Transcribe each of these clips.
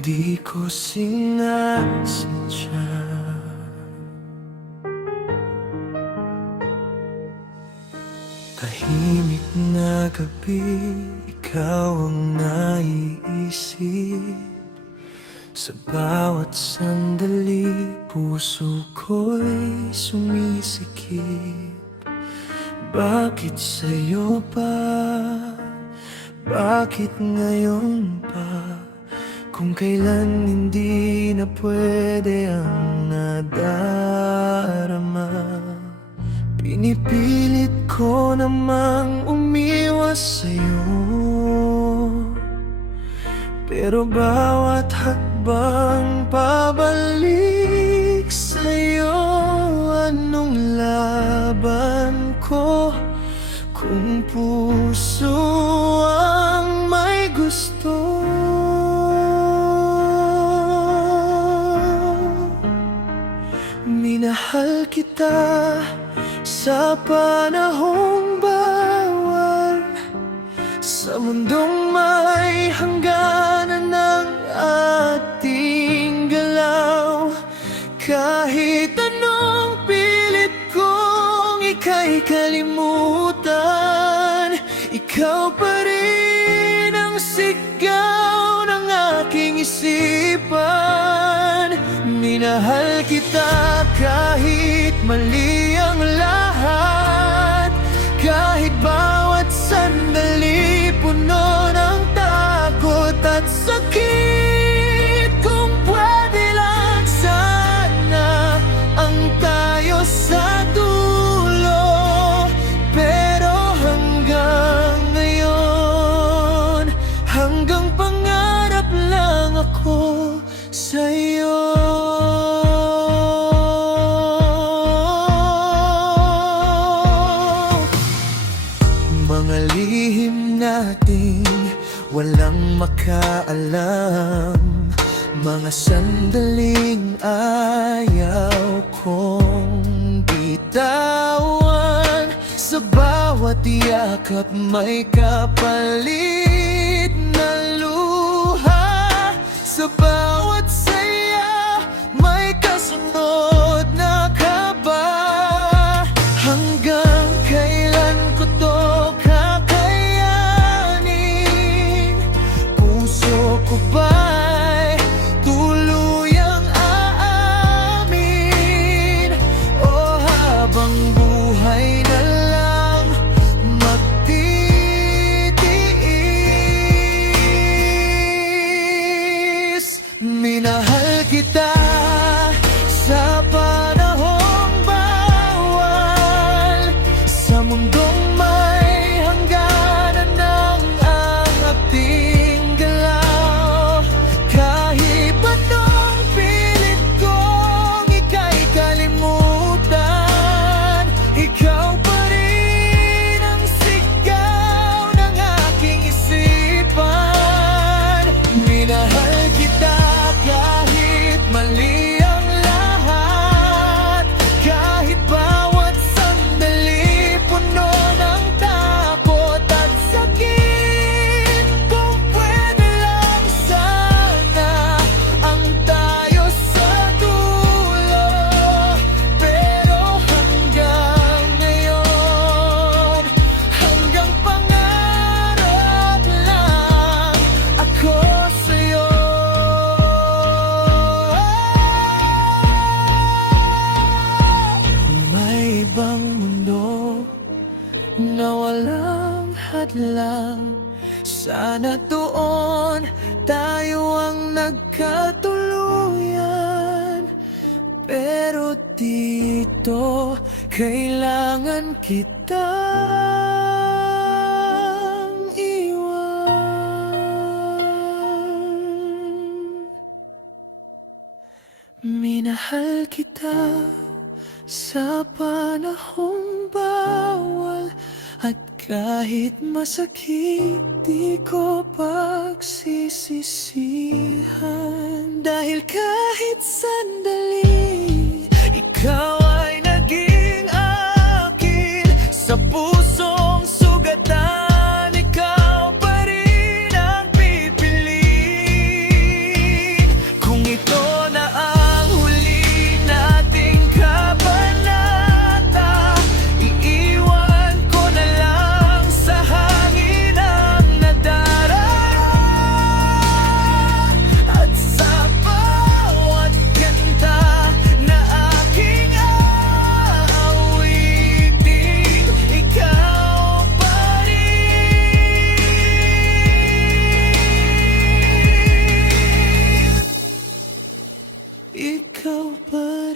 Di ko sinasadya. Tahimik na gabi, ikaw ang naiisip. Sa bawat sandali, puso ko'y sumisikip. Bakit sa'yo pa? Bakit ngayon pa? Kung kailan hindi na pwede ang nadarama. Pinipilit ko namang umiwas sa'yo, pero bawat hakbang pabalik sa'yo. Anong laban ko kung puso ang may gusto? Minahal kita sa panahong bawal, sa mundong may hangganan ng ating galaw. Kahit anong pilit kong ika'y kalimutan, ikaw pa rin ang sigaw ng aking isipan. Minahal kita kahit mali ang lahat, kahit bawat sandali puno ng takot at sakit. Kung pwede lang sana ang tayo sa dulo, pero hanggang ngayon, hanggang pangarap lang ako sa'yo. Mga lihim natin, walang makaalam. Mga sandaling ayaw kong bitawan. Sa bawat yakap may kapalit na luha. Sa bawat saya may kasunod na kaba. Hanggang kailan ko to kakayanin? Puso ko ba'y tuluyang aamin? O habang buhay na lang magtitiis? Minahal kita sa panahong bawal, sa mundong may hangganan ng ang ating galaw. Kahit anong pilit kong ika'y kalimutan, ikaw pa rin ang sigaw ng aking isipan. Minahal kita kahit mali ang lahat, kahit bawat sandali puno ng takot at sakit. Kung pwede lang sana ang tayo sa dulo, pero hanggang ngayon, hanggang pangarap lang ako sa'yo. May ibang mundo na walang hadlang, sana doon tayo ang nagkatuluyan. Pero dito kailangan kitang iwan. Minahal kita sa panahong bawal, at kahit masakit di ko pagsisisihan. Dahil kahit sandali, ikaw ay naging akin sa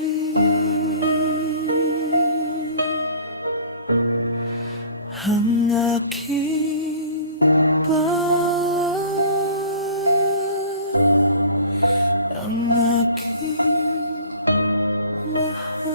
rin ang aking ang aking mahal.